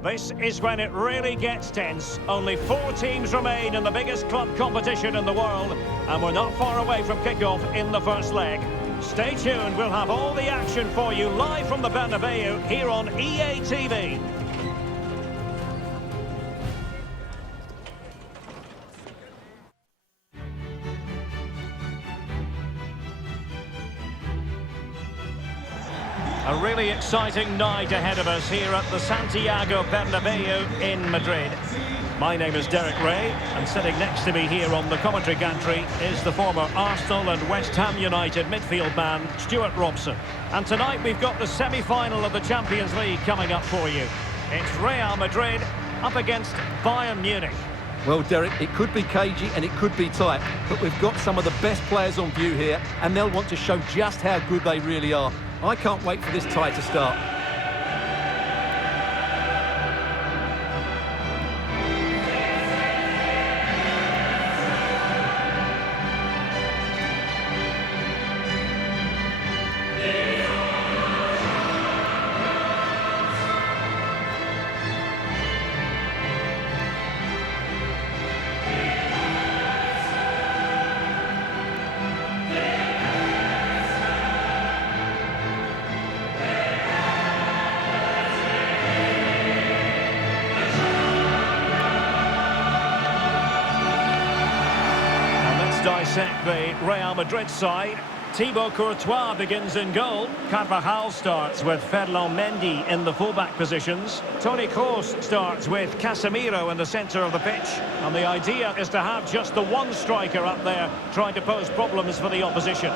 This is when it really gets tense. Only 4 teams remain in the biggest club competition in the world, and we're not far away from kickoff in the first leg. Stay tuned, we'll have all the action for you live from the Bernabeu here on EA TV. A really exciting night ahead of us here at the Santiago Bernabeu in Madrid. My name is Derek Ray, and sitting next to me here on the commentary gantry is the former Arsenal and West Ham United midfield man, Stuart Robson. And tonight we've got the semi-final of the Champions League coming up for you. It's Real Madrid up against Bayern Munich. Well, Derek, it could be cagey and it could be tight, but we've got some of the best players on view here, and they'll want to show just how good they really are. I can't wait for this tie to start. Dissect the Real Madrid side. Thibaut Courtois begins in goal. Carvajal starts with Ferland Mendy in the fullback positions. Toni Kroos starts with Casemiro in the centre of the pitch. And the idea is to have just the one striker up there trying to pose problems for the opposition.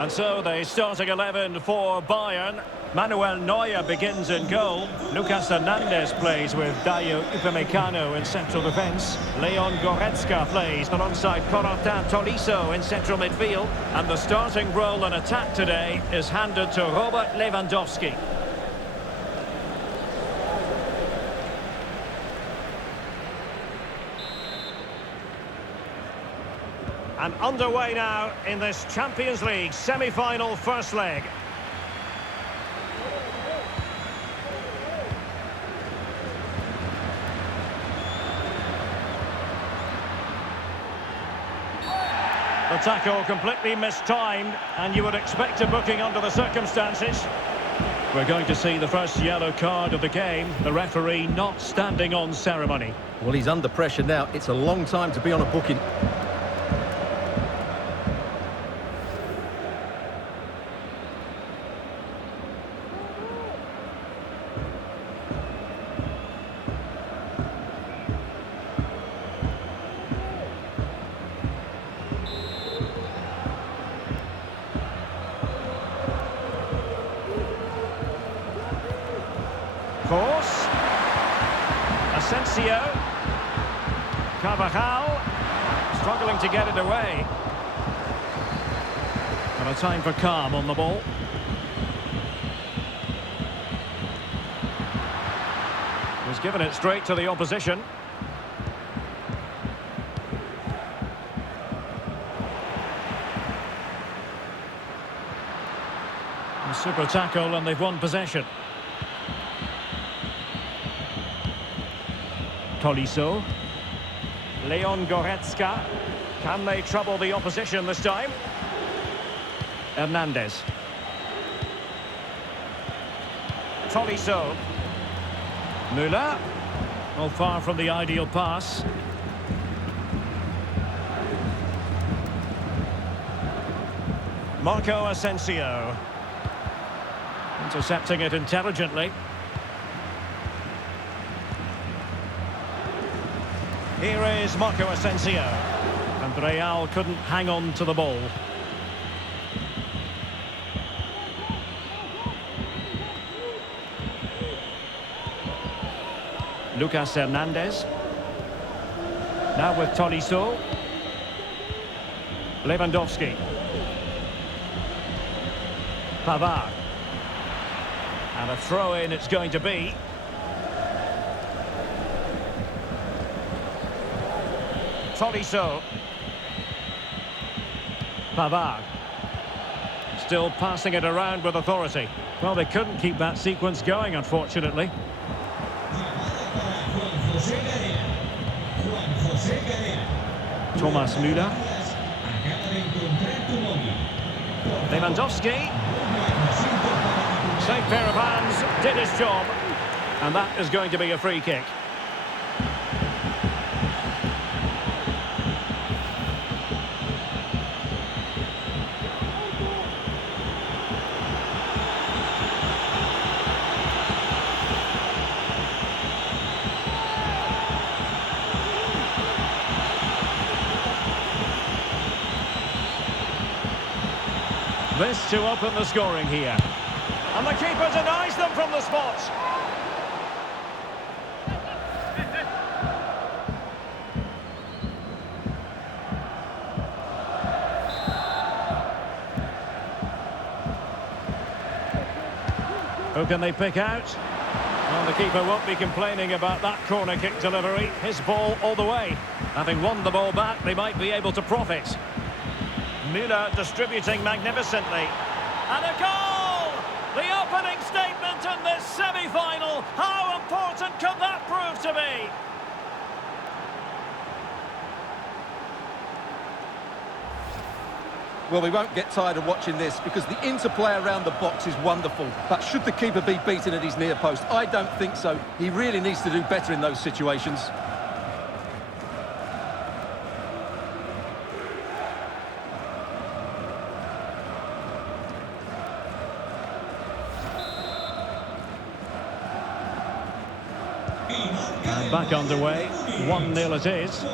And so the starting 11 for Bayern. Manuel Neuer begins in goal. Lucas Hernandez plays with Dayo Upamecano in central defence. Leon Goretzka plays alongside Corentin Tolisso in central midfield. And the starting role in attack today is handed to Robert Lewandowski. And underway now in this Champions League semi-final first leg. The tackle completely mistimed, and you would expect a booking under the circumstances. We're going to see the first yellow card of the game. The referee not standing on ceremony. Well, he's under pressure now. It's a long time to be on a booking. Force. Asensio. Carvajal. Struggling to get it away. And a time for calm on the ball. He's given it straight to the opposition. A super tackle and they've won possession. Tolisso. Leon Goretzka. Can they trouble the opposition this time? Hernandez. Tolisso. Müller. Well, far from the ideal pass. Marco Asensio. Intercepting it intelligently. Here is Marco Asensio. And Real couldn't hang on to the ball. Lucas Hernandez. Now with Tolisso. Lewandowski. Pavard. And a throw-in it's going to be. Tolisso. Pavard. Still passing it around with authority. Well, they couldn't keep that sequence going, unfortunately. Thomas Müller. Lewandowski. Same pair of hands, did his job. And that is going to be a free kick. This to open the scoring here. And the keeper denies them from the spot. Who can they pick out? Well, the keeper won't be complaining about that corner kick delivery. His ball all the way. Having won the ball back, they might be able to profit. Müller distributing magnificently. And a goal! The opening statement in this semi-final. How important could that prove to be? Well, we won't get tired of watching this because the interplay around the box is wonderful. But should the keeper be beaten at his near post? I don't think so. He really needs to do better in those situations. And back underway, 1-0 it is.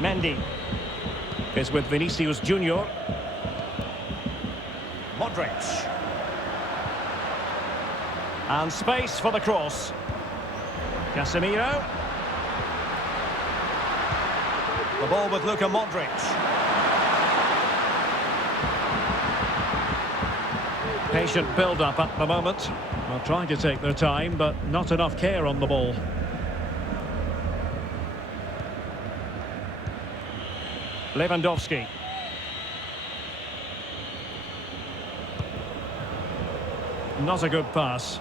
Mendy is with Vinicius Junior. Modric. And space for the cross. Casemiro. The ball with Luka Modric. Patient build-up at the moment. Well, trying to take their time, but not enough care on the ball. Lewandowski. Not a good pass.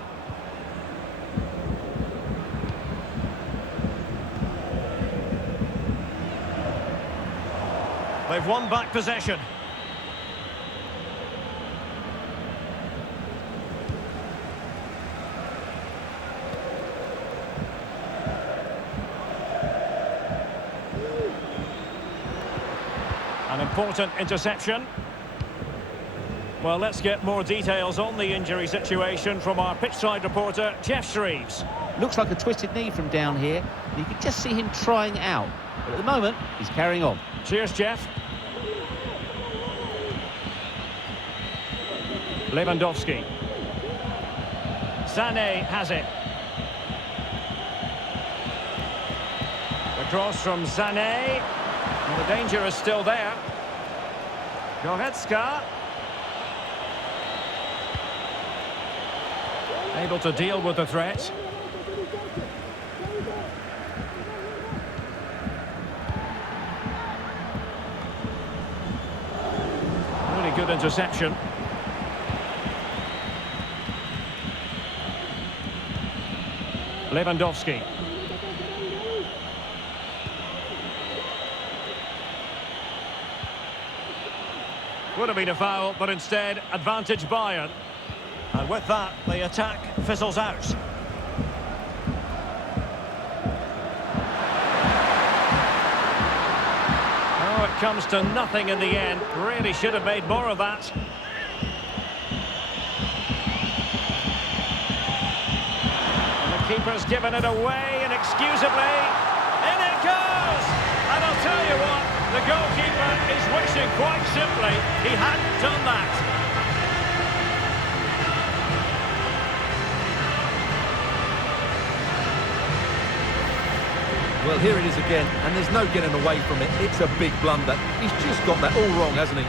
They've won back possession. An important interception. Well, let's get more details on the injury situation from our pitchside reporter, Jeff Shreves. Looks like a twisted knee from down here. You can just see him trying it out. But at the moment, he's carrying on. Cheers, Jeff. Lewandowski. Sané has it. The cross from Sané. And the danger is still there. Goretzka. Able to deal with the threat. Really good interception. Lewandowski. Would have been a foul, but instead, advantage Bayern. And with that, the attack fizzles out. Oh, it comes to nothing in the end. Really should have made more of that. And the keeper's given it away inexcusably. In it goes! And I'll tell you what, the goalkeeper is wishing quite simply he hadn't done that. Well, here it is again, and there's no getting away from it. It's a big blunder. He's just got that all wrong, hasn't he?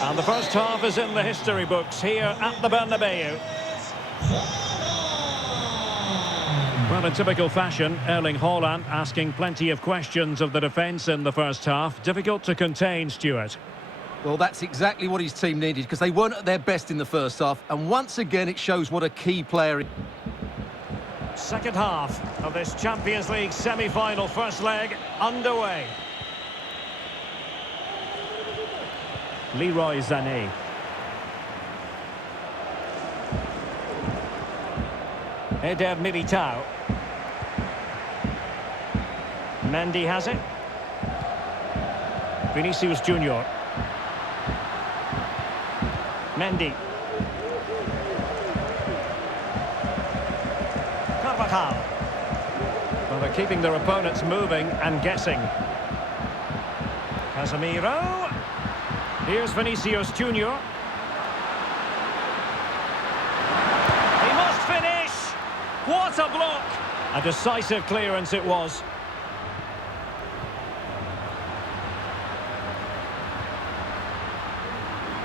And the first half is in the history books here at the Bernabeu. Well, in typical fashion, Erling Haaland asking plenty of questions of the defence in the first half. Difficult to contain, Stuart. Well, that's exactly what his team needed, because they weren't at their best in the first half. And once again, it shows what a key player... Second half of this Champions League semi-final first leg underway. Leroy Sané. Eder Militao. Mendy has it. Vinicius Junior. Mendy. Carvajal. Well, they're keeping their opponents moving and guessing. Casemiro. Here's Vinicius Junior. He must finish! What a block! A decisive clearance it was.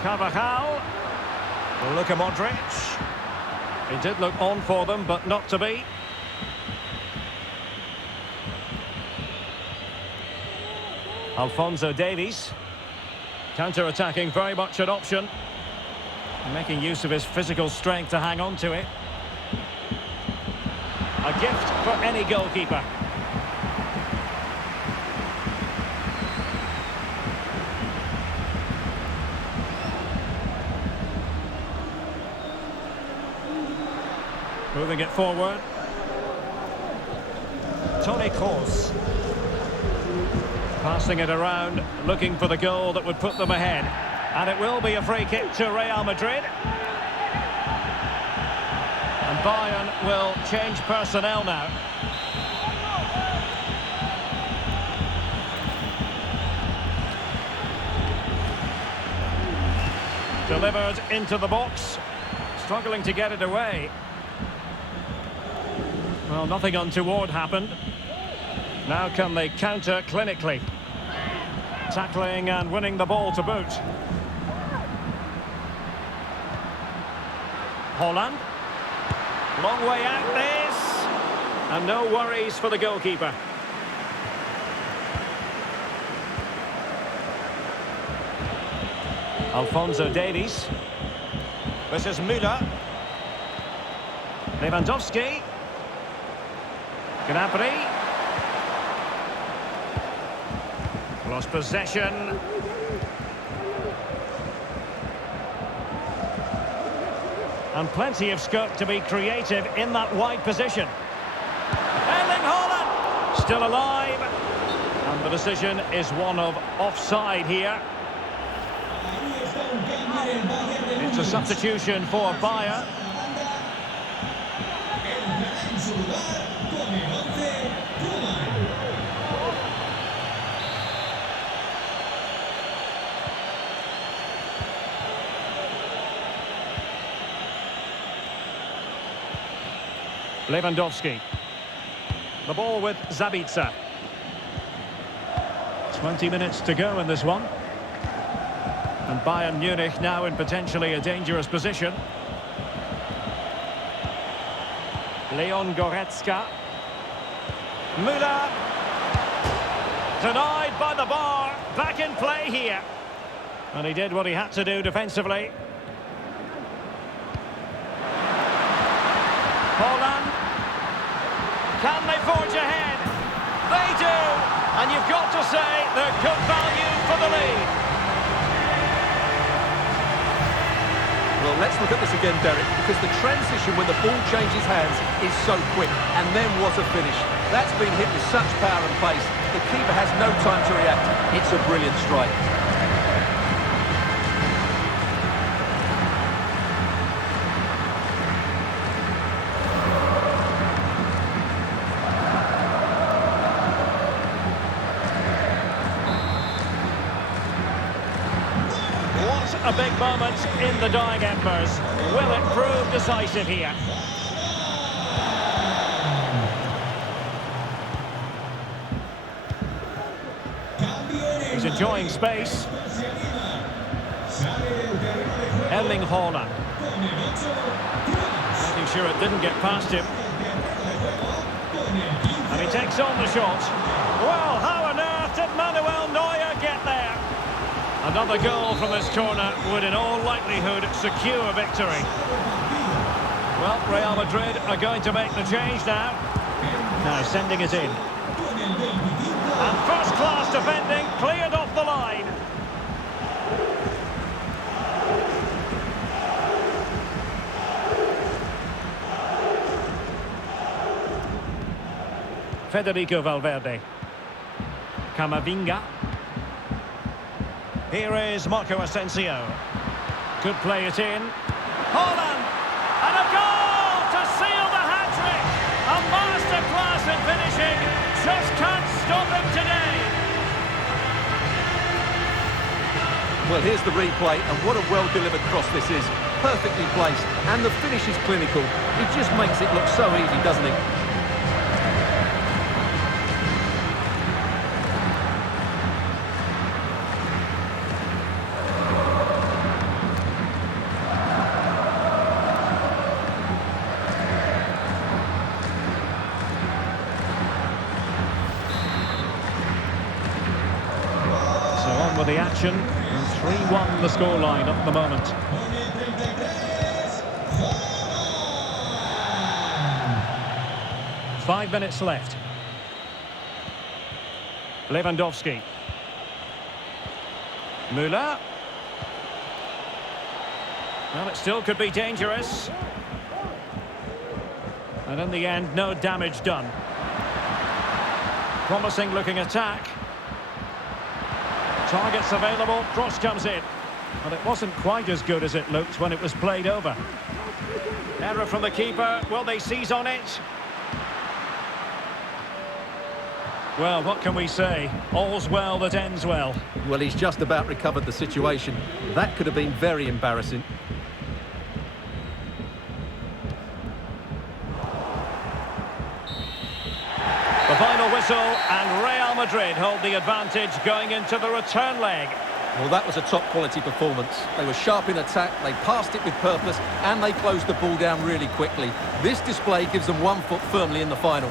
Carvajal. Luka Modric. He did look on for them, but not to be. Alphonso Davies. Counter-attacking, very much an option. Making use of his physical strength to hang on to it. A gift for any goalkeeper. Moving it forward. Toni Kroos. Passing it around, looking for the goal that would put them ahead. And it will be a free kick to Real Madrid. And Bayern will change personnel now. Delivered into the box. Struggling to get it away. Well, nothing untoward happened. Now can they counter clinically? Tackling and winning the ball to boot. Haaland. Long way out this. And no worries for the goalkeeper. Alphonso Davies. This is Müller. Lewandowski. Gnabry. Lost possession. And plenty of scope to be creative in that wide position. Erling Haaland still alive. And the decision is one of offside here. It's a substitution for Bayern. Lewandowski. The ball with Zabitzer. 20 minutes to go in this one. And Bayern Munich now in potentially a dangerous position. Leon Goretzka. Müller. Denied by the bar. Back in play here. And he did what he had to do defensively. Haaland. Can they forge ahead? They do! And you've got to say they're good value for the lead. Well, let's look at this again, Derek, because the transition when the ball changes hands is so quick, and then what a finish. That's been hit with such power and pace. The keeper has no time to react. It's a brilliant strike. a big moment in the dying embers. Will it prove decisive here? He's enjoying space. Erling Haaland. Making sure it didn't get past him. And he takes on the shot. Well, how on earth did Manuel Neuer get there? Another goal from this corner would in all likelihood secure victory. Well, Real Madrid are going to make the change now. Now sending it in. And first-class defending cleared off the line. Federico Valverde. Camavinga. Here is Marco Asensio. Could play it in. Haaland! And a goal to seal the hat-trick! A masterclass in finishing. Just can't stop him today. Well, here's the replay, and what a well-delivered cross this is. Perfectly placed, and the finish is clinical. He just makes it look so easy, doesn't he? With the action, 3-1 the scoreline at the moment. Five minutes left. Lewandowski. Müller. Well, it still could be dangerous. And in the end, no damage done. Promising looking attack. Targets available, cross comes in. But it wasn't quite as good as it looked when it was played over. Error from the keeper, will they seize on it? Well, what can we say? All's well that ends well. Well, he's just about recovered the situation. That could have been very embarrassing. The final whistle, and Real Madrid hold the advantage going into the return leg. Well, that was a top-quality performance. They were sharp in attack, they passed it with purpose, and they closed the ball down really quickly. This display gives them 1 foot firmly in the final.